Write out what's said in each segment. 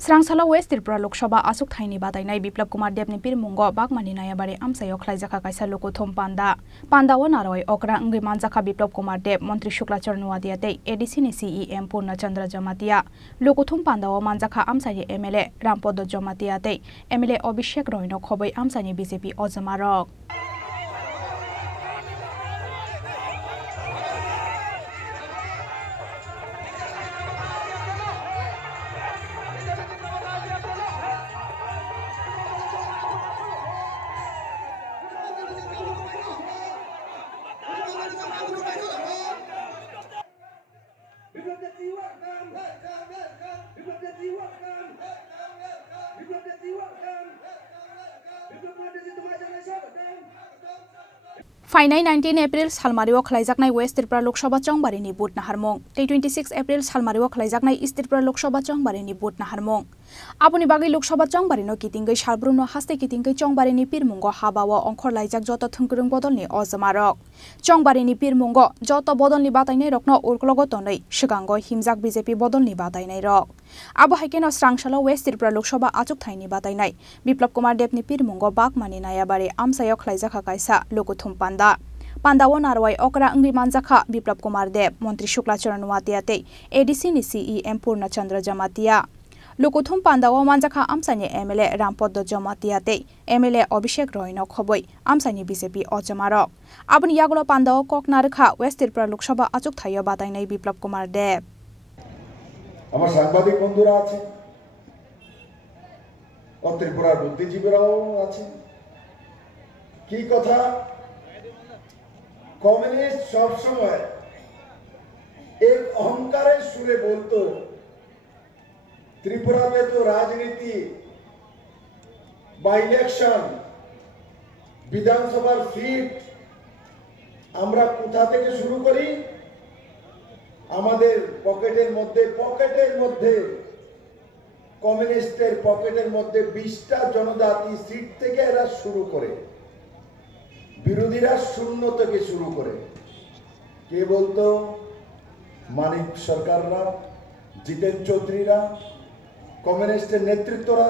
Srangsala West Tripura Lok Sabha Asuk Thaini Badainai Biplab Kumar Dev ni Pirmungo Bagmani Nayabare Amsayo Khlaijaka Kaisa Lokothom Panda Wanaroi Okra Ngi Manjaka Biplab Kumar Dev Montri Shukla Charnuadiate ADC ni CEM Purna Chandra Jamatia Lokothom Panda o Manjaka Amsani MLA Rampodo Jamatiate MLA Abhishek Roino Khoboi Amsani BJP Ozamarok Fainai 19 April Salmario Khlaijaknai West Tripura Lok Sabha Chongbarini Bot Naharmong 26 April Salmario Khlaijaknai East Tripura Lok Sabha Chongbarini Bot Naharmong Aboni bagai Lok Sabha Chongbarino Kitingai Shalbruno Haste Kitingai Chongbarini Pirmungo Habawa Ongkhor Laijak Joto Thungkurung Bodolni Ozamarok Chongbarini Pirmungo Joto Bodolni Batainai Rokno Urklogo Tonai Shigango Himjak BJP Bodolni Batainai Rok Abo Haikeno Srangsala West Tripura Lok Sabha Achuk Thaini Batainai Biplab Kumar Dev ni Pirmungo Bagmani Nayabare Amsayo Khlaijaka Kaisa Lokothom Pandawo Narwai Okra Ngi Manjaka Biplab Kumar Dev Montri Shukla Charnuadiate ADC ni CEM Purna Chandra Jamatia Lokothom Pandawo Manjaka Amsani MLA Rampodo Jamatiate MLA Abhishek Roino Khoboi Amsani BJP Ozamarok Aboni Yagulo Pandawo Koknarkha West Tripura Lok Sabha Achuk Thaio Batainai Biplab Kumar Dev আমার সাংবাদিক বন্ধুরা আছে ও ত্রিপুরার বুদ্ধিজীবীরাও আছে কি কথা communist সব সময় এক অহংকারের সুরে বলতো ত্রিপুরা में तो राजनीति বাই ইলেকশন বিধানসভার সিট আমরা কোথা থেকে শুরু করি আমাদের পকেটের মধ্যে কমিউনিস্টের পকেটের মধ্যে 20টা জনজাতি সিট থেকে এরা শুরু করে বিরোধীরা শূন্য থেকে শুরু করে কে বলতো মানিক সরকাররা জিতেন চৌধুরীরা কমিউনিস্টের নেতৃত্বরা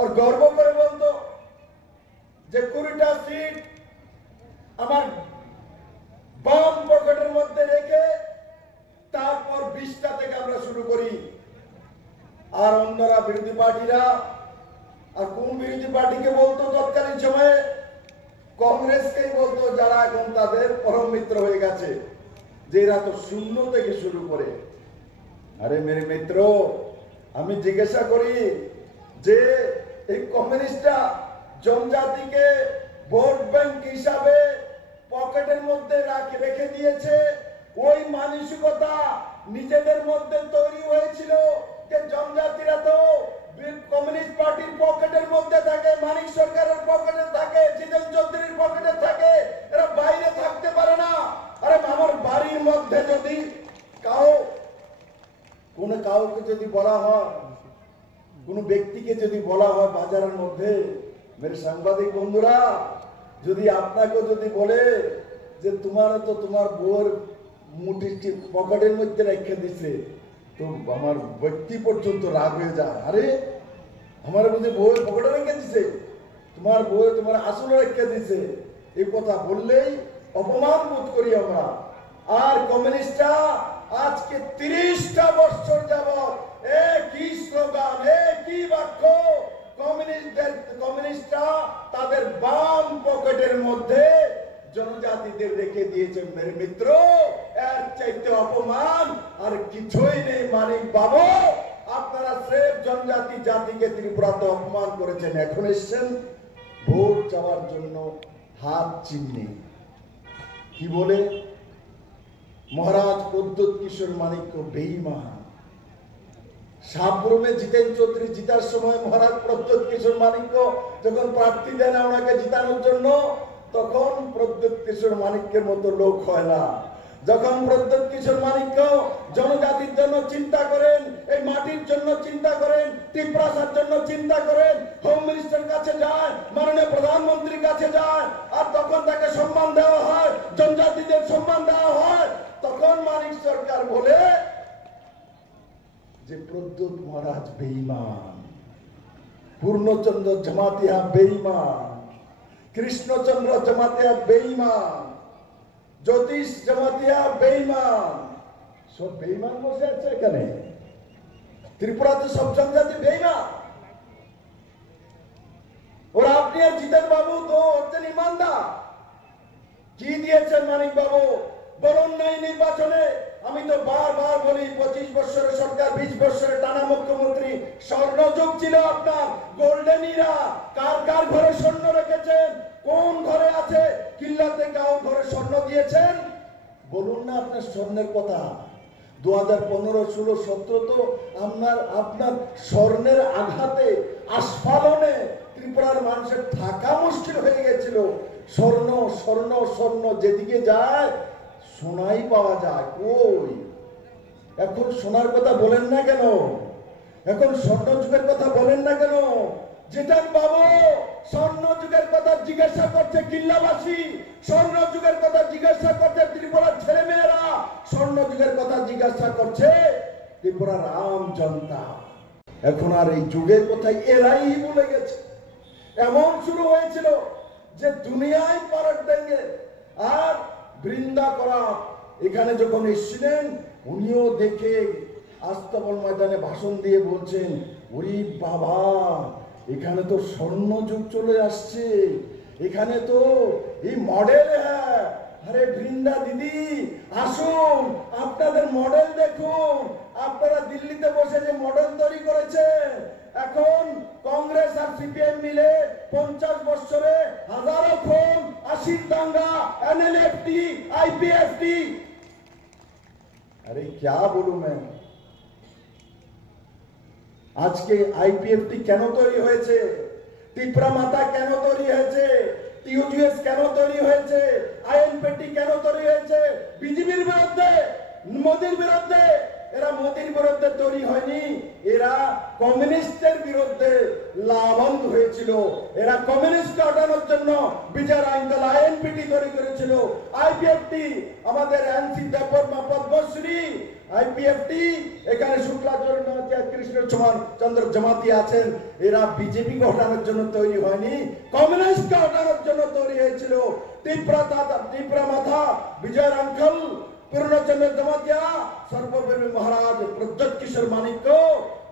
আর গর্ব করে বলতো যে 20টা সিট আমার বাম পকেটের মধ্যে রেখে তারপর 20টা থেকে আমরা শুরু করি আর অন্যরা বিরোধী পার্টিরা আর কোন বিরোধী পার্টিকে বলতো তৎকালীন সময়ে কংগ্রেসকেই বলতো যারা এখন তাদের পরম মিত্র হয়ে গেছে যে এরা তো শূন্য থেকে শুরু করে আরে মেরে মিত্র আমি জিজ্ঞাসা করি যে এই কমিউনিস্টরা জনজাতিকে ভোট ব্যাংক হিসাবে পকেটের মধ্যে রেখে দিয়েছে ওই মানসিকতা নিজেদের মধ্যে তৈরি হয়েছিল যে জনজাতিরা তো কমিউনিস্ট পার্টির পকেটের মধ্যে থাকে মানিক সরকারের পকেটে থাকে জিতেন চৌধুরীর পকেটে থাকে এরা বাইরে থাকতে পারে না আরে আমার বাড়ির মধ্যে যদি কাউকে যদি বলা হয় কোন ব্যক্তিকে যদি বলা হয় বাজারের মধ্যে মেরে সাংবাদিক বন্ধুরা যদি আপনাকে যদি বলে যে তোমার বউর মুঠিটি পকেটের মধ্যে রেখে দিছে তো আমার ব্যক্তি পর্যন্ত রাগ হয়ে যায় আরে আমার মধ্যে বউর পকেটে রেখে দিছে তোমার বউ তোমার আসলে রেখে দিছে এই কথা বললেই অপমান বোধ করি আমরা আর কমিউনিস্টরা আজকে 30টা বছর যাবত একই স্লোগান একই বাক্য কমিউনিস্টরা তাদের বাম পকেটের মধ্যে জনজাতিদের রেখে দিয়েছে মেরে মিত্র এর চাইতে অপমান আর কিছুই নেই মানিক বাবু আপনারা স্রেফ জনজাতি জাতিকে ত্রিপুরাতে অপমান করেছেন এখন এসেছেন ভোট চাওয়ার জন্য হাত চিহ্নে কি বলে মহারাজ প্রদ্যোৎ কিশোর মানিক্য বেঈমান সাবরুমে জিতেন চৌধুরী জিতার সময় মহারাজ প্রদ্যোৎ কিশোর মানিক্য যখন প্রার্থী দেন ওনাকে জিতানোর জন্য তখন প্রদ্যোৎ কিশোর মানিক্যের মতো লোক হয় না যখন প্রদ্যোৎ কিশোর মানিক্য জনজাতির জন্য চিন্তা করেন এই মাটির জন্য চিন্তা করেন ত্রিপুরার জন্য চিন্তা করেন হোম মিনিস্টার কাছে যায় মাননীয় প্রধানমন্ত্রীর কাছে যায় আর তখন তাকে সম্মান দেওয়া হয় জনজাতিদের সম্মান দেওয়া হয় তখন মানিক সরকার বলে যে প্রদ্যোৎ মহারাজ বেঈমান, পূর্ণচন্দ্র জমাতিয়া বেঈমান, কৃষ্ণচন্দ্র জমাতিয়া বেঈমান, জ্যোতিষ জমাতিয়া বেঈমান, সব বেঈমান বসে আছে এখানে। ত্রিপুরাতে সব জনজাতি বেঈমান। ওরা আপনি আর জিতেন বাবু তো হচ্ছেন ইমানদার। কি দিয়েছেন মানিক বাবু বলুন নাই নির্বাচনে? আমি তো বারবার বলি 25 বছরের সরকার, 20 বছরের টানা মুখ্যমন্ত্রী, স্বর্ণযুগ ছিল আপনার, গোল্ডেন ইরা। কার কার ঘরে স্বর্ণ রেখেছেন? কোন ঘরে আছে? কিল্লাতে কার ঘরে স্বর্ণ দিয়েছেন? বলুন না আপনার স্বর্ণের কথা। 2015, 16, 17 তো আপনার স্বর্ণের আঘাতে, আস্ফালনে ত্রিপুরার মানুষের থাকা মুশকিল হয়ে গেছিল। স্বর্ণ স্বর্ণ স্বর্ণ, যেদিকে যায় সোনাই পাওয়া যায়। কই এখন সোনার কথা বলেন না কেন? এখন স্বর্ণ যুগের কথা বলেন না কেন? যেটান বাবু স্বর্ণ যুগের কথা জিজ্ঞাসা করছে কিল্লাবাসী, স্বর্ণ যুগের কথা জিজ্ঞাসা করছে ত্রিপুরার ছেলে মেয়েরা, স্বর্ণ যুগের কথা জিজ্ঞাসা করছে ত্রিপুরার আম জনতা। এখন আর এই যুগের কথাই এরাই ভুলে গেছে। এমন শুরু হয়েছিল যে দুনিয়ায় পারার দেঙ্গে আর বৃন্দা করা এখানে যখন এসেছিলেন, উনিও দেখে আস্তাবল ময়দানে ভাষণ দিয়ে বলছেন, ওরে বাবা এখানে তো স্বর্ণ যুগ চলে আসছে, এখানে তো এই মডেল। হ্যাঁ আরে বৃন্দা দিদি আসুন, আপনাদের মডেল দেখুন। আপনারা দিল্লিতে বসে যে মডেল তৈরি করেছেন, এখন কংগ্রেস আর সিপিএম মিলে 50 বছরে হাজারো খুন, 80 দাঙ্গা, এনএলএফটি, আইপিএফটি। আরে क्या बोलूं मैं? আজকে আইপিএফটি কেন তৈরি হয়েছে? টিপরা মাতা কেন তৈরি হয়েছে? টিউজিএস কেন তৈরি হয়েছে? আইএনপিটি কেন তৈরি হয়েছে? বিজেপির বিরুদ্ধে, মোদির বিরুদ্ধে। এরা মোদির বিরুদ্ধে তৈরি হয়নি, এরা কমিউনিস্টের বিরুদ্ধে লাভবান হয়েছিল। এরা কমিউনিস্টকে হটানোর জন্য বিচার আইনকাল আইএনপিটি তৈরি করেছিল। আইপিএফটি আমাদের এনসি দেববর্মা পদ্মশ্রী, আইপিএফটি এখানে শুক্লাচরণ কৃষ্ণচন্দ্র জমাতি আছেন। এরা বিজেপি কে হটানোর জন্য তৈরি হয়নি, কমিউনিস্টকে হটানোর জন্য তৈরি হয়েছিল। ত্রিপুরা মাথা বিজয় আঙ্কল, পূর্ণচন্দ্র জমাতিয়া, সর্বপ্রেমী মহারাজ প্রদ্যোৎ কিশোর মানিক্য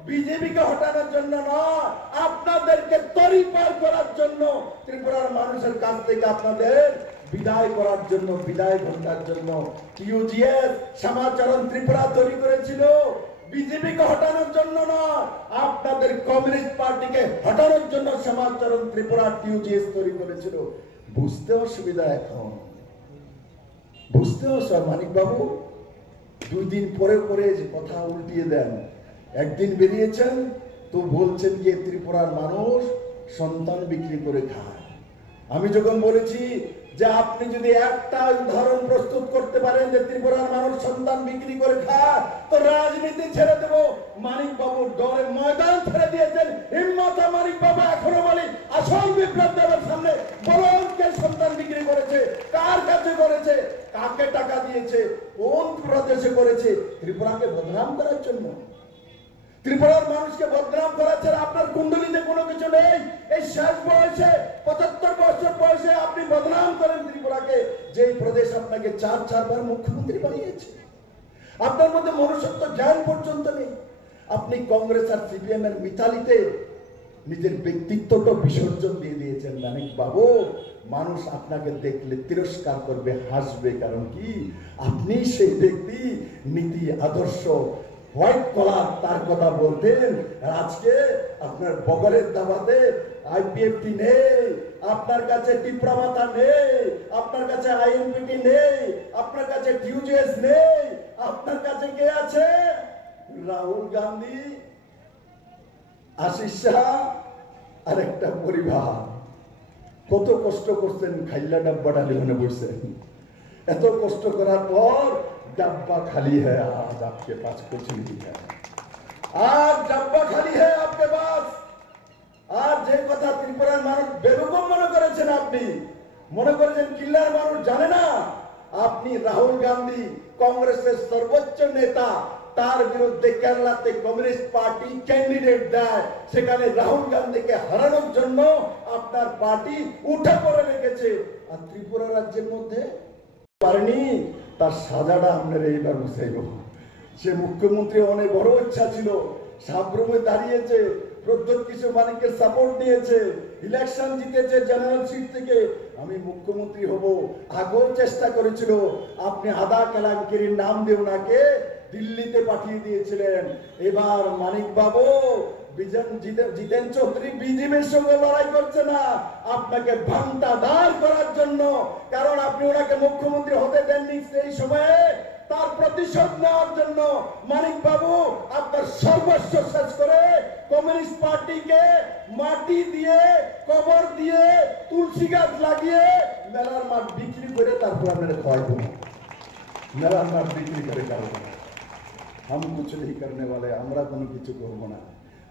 বিজেপি কে হটানোর জন্য নয়, আপনাদেরকে তরিপার করার জন্য, ত্রিপুরার মানুষের কাছ থেকে আপনাদের বিদায় করার জন্য, বিদায় ঘটার জন্য টিউজিএস শ্যামাচরণ ত্রিপুরা তৈরি করেছিল। বিজেপি কে হটানোর জন্য নয়, আপনাদের কমিউনিস্ট পার্টিকে হটানোর জন্য শ্যামাচরণ ত্রিপুরা টিউজিএস তৈরি করেছিল। বুঝতে অসুবিধা এখন, বুঝতে অসুবিধা। মানিক বাবু 2 দিন পরে পরে যে কথা উল্টিয়ে দেন। একদিন বেরিয়েছেন তো বলছেন যে ত্রিপুরার মানুষ সন্তান বিক্রি করে খায়। আমি যখন বলেছি যে আপনি যদি একটা উদাহরণ প্রস্তুত করতে পারেন যে ত্রিপুরার মানুষ সন্তান বিক্রি করে খায়, তো রাজনীতি ছেড়ে দেব। মানিক বাবুর ডরে ময়দান ছেড়ে দিয়েছেন। হিম্মত মানিক বাবু এখনো বলি, আসল বিপ্লব দেবের সামনে বলুন কে সন্তান বিক্রি করেছে, কার কাছে করেছে, কাকে টাকা দিয়েছে, কোন প্রদেশে করেছে? ত্রিপুরাকে বদনাম করার জন্য, ত্রিপুরার মানুষকে বদনাম করাচ্ছেন। আপনার কুণ্ডলিতে কোনো কিছু নেই। এই শেষ বয়সে 75 বছর বয়সে আপনি বদনাম করেন ত্রিপুরাকে, যে প্রদেশ আপনাকে 4 বার মুখ্যমন্ত্রী বানিয়েছে। আপনার মধ্যে মনুষ্যত্ব জ্ঞান পর্যন্ত নেই। আপনি কংগ্রেস আর সিপিএম এর মিতালিতে নিজের ব্যক্তিত্বটা বিসর্জন দিয়ে দিয়েছেন। মানিক বাবু মানুষ আপনাকে দেখলে তিরস্কার করবে, হাসবে। কারণ কি? আপনি সেই ব্যক্তি, নীতি আদর্শ হোয়াইট কলার তার কথা বলতেন। আজকে আপনার বগলের দাবাতে আইপিএফটি নেই, আপনার কাছে টিপরা মাথা নেই, আপনার কাছে আইএনপিটি নেই, আপনার কাছে টিউজিএস নেই। আপনার কাছে কে আছে? রাহুল গান্ধী, আশিস শাহ আর একটা পরিবার। কত কষ্ট করছেন, খাইলা ডাব্বাটা লিখনে বসছেন। এত কষ্ট করার পর डब्बा खाली है। आज आपके पास कुछ नहीं है, आज डब्बा खाली है आपके पास। आज যে কথা ত্রিপুরার মানুষ বেরকম মনে করেছেন, আপনি মনে করেছেন কিল্লার মানুষ জানে না। আপনি রাহুল গান্ধী, কংগ্রেসের সর্বোচ্চ নেতা, তার বিরুদ্ধে কেরালাতে কমিউনিস্ট পার্টি ক্যান্ডিডেট দেয়, সেখানে রাহুল গান্ধীকে হারানোর জন্য আপনার পার্টি উঠে পড়ে রেখেছে, আর ত্রিপুরা রাজ্যের মধ্যে পারেনি, তার সাজাটা আপনার এইবার বুঝাইব। সে মুখ্যমন্ত্রী অনেক বড় ইচ্ছা ছিল, সাবরুমে দাঁড়িয়েছে, প্রদ্যোৎ কিশোর মানিকের সাপোর্ট নিয়েছে, ইলেকশন জিতেছে জেনারেল সিট থেকে, আমি মুখ্যমন্ত্রী হব, আগেও চেষ্টা করেছিল। আপনি আদা কেলাঙ্কারির নাম দিয়ে ওনাকে দিল্লিতে পাঠিয়ে দিয়েছিলেন। এবার মানিক বাবু জিতেন চৌধুরী বিজেপির সঙ্গে লড়াই করছে না, আপনাকে ভাঙটা দাঁড় করার জন্য, কারণ আপনি ওনাকে মুখ্যমন্ত্রী হতে দেননি সেই সময়ে। তার প্রতিশোধ নেওয়ার জন্য মানিক বাবু আপনার সর্বস্ব শেষ করে কমিউনিস্ট পার্টিকে মাটি দিয়ে, কবর দিয়ে, তুলসী গাছ লাগিয়ে মেলার মাঠ বিক্রি করে তারপর আপনারা খাওয়াই দেবো। মেলার মাঠ বিক্রি করে খাওয়াবো। हम कुछ नहीं करने वाले, আমরা কোনো কিছু করব না।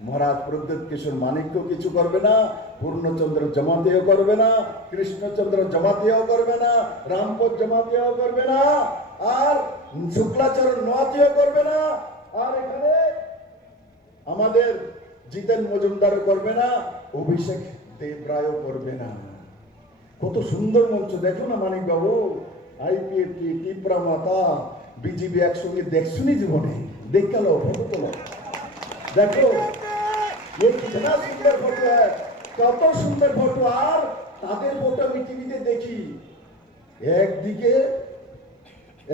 মহারাজ প্রদ্যোৎ কিশোর মানিক্য কিছু করবে না, পূর্ণচন্দ্র জমাতেও করবে না, কৃষ্ণচন্দ্র জমাতেও করবে না, রামপদ জমাতেও করবে না, আর শুক্লাচরণ নোয়াতেও করবে না, আর এখানে আমাদের জিতেন মজুমদারও করবে না, অভিষেক দেবরায়ও করবে না। কত সুন্দর মঞ্চ দেখো না মানিক বাবু, আইপিএফ কি টিপরা মাতা বিজেপি একসঙ্গে দেখছুনি জীবনে, দেখ গেল ফটো তোলো, দেখো কিতনা সুন্দর ফটো, কত সুন্দর ফটো। আর তাদের ফটো আমি টিভিতে দেখি,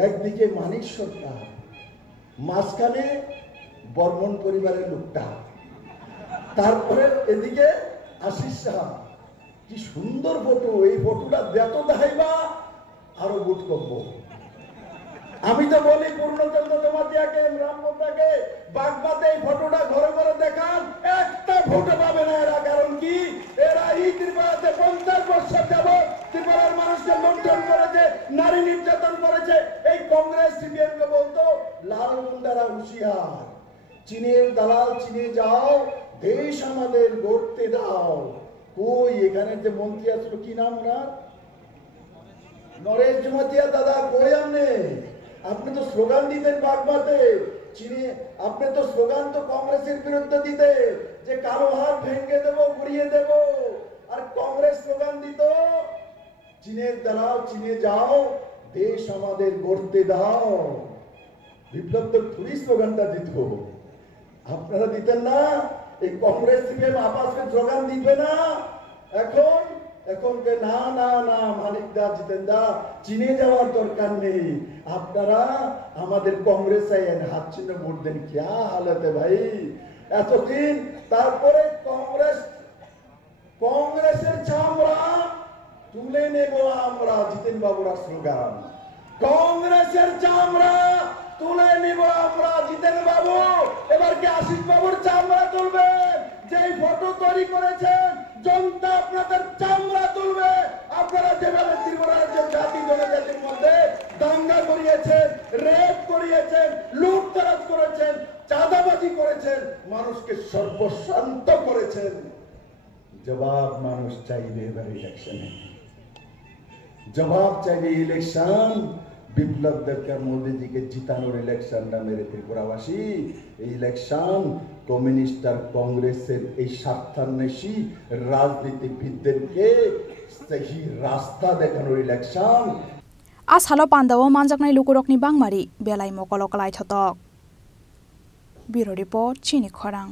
একদিকে মানিক সরকার, মাঝখানে বর্মন পরিবারের লোকটা, তারপরে এদিকে আশিস সাহা। কি সুন্দর ফটো, এই ফটোটা দেত দেখাইবা আরো ভোট করবো। আমি তো বলি পূর্ণচন্দ্র জমাতিয়াকে, রামপদাকে, বাগবাতে এই ফটোটা ঘরে ঘরে দেখান, একটা ভোট পাবে না এরা। কারণ কি, এরা এই ত্রিপুরাতে 50 বছর যাবত ত্রিপুরার মানুষকে লুণ্ঠন করেছে, নারী নির্যাতন করেছে। এই কংগ্রেস সিপিএম কে বলতো লাল গুন্ডারা হুঁশিয়ার, চীনের দালাল চীনে যাও, দেশ আমাদের গড়তে দাও। কই এখানে যে মন্ত্রী আসলো, কি নাম ওনার, নরেশ জমাতিয়া দাদা, কই আপনি তো স্লোগান দিতেন বাগবাতে চীনে, আপনি তো স্লোগান তো কংগ্রেসের বিরুদ্ধে দিতে যে কালো হাত ভেঙে দেবো, ঘুরিয়ে দেব, আর কংগ্রেস স্লোগান দিত চীনের দালাল চীনে যাও, দেশ আমাদের গড়তে দাও। বিপ্লব তো থুড়ি স্লোগানটা দিত, আপনারা দিতেন না। এই কংগ্রেস সিপিএম আপাসকে স্লোগান দিবে না। এখন না না না, মানিক দা, জিতেন দা, চীনে যাওয়ার দরকার নেই, আপনারা আমাদের কংগ্রেস আইন হাত চিহ্ন ভোট দেন। क्या हालत है भाई এতদিন। তারপরে কংগ্রেসের চামড়া তুলে নেব আমরা, জিতেন বাবুরা স্লোগান, কংগ্রেসের চামড়া তুলে নিব আমরা, জিতেন বাবু। এবার কি আশিস বাবুর চামড়া তুলবেন? যেই ফটো তৈরি করেছেন জনতা আপনাদের চামড়া তুলবে। আপনারা যেভাবে ত্রিপুরার জাতি জনজাতির মধ্যে দাঙ্গা করিয়েছেন, রেপ করিয়েছেন, লুটতরাজ করেছেন, চাঁদাবাজি করেছেন, মানুষকে সর্বশান্ত করেছেন, জবাব মানুষ চাইবে এবার ইলেকশনে, জবাব চাইবে ইলেকশন। বিপ্লব দরকার মোদী जी के जिताনোর ইলেকশন না মেরে ত্রিপুরাবাসী। এই ইলেকশন কমিউনিস্ট আর কংগ্রেসের এই স্বার্থান্বেষী রাজনীতিবিদদেরকে সহি রাস্তা দেখানোর ইলেকশন। আজ হালো পান্দাও মানজাকনাই লুকুরকনি বাংমারি বেলাই মকলকলাই থতক। ব্যুরো রিপোর্ট চিনি খরাং।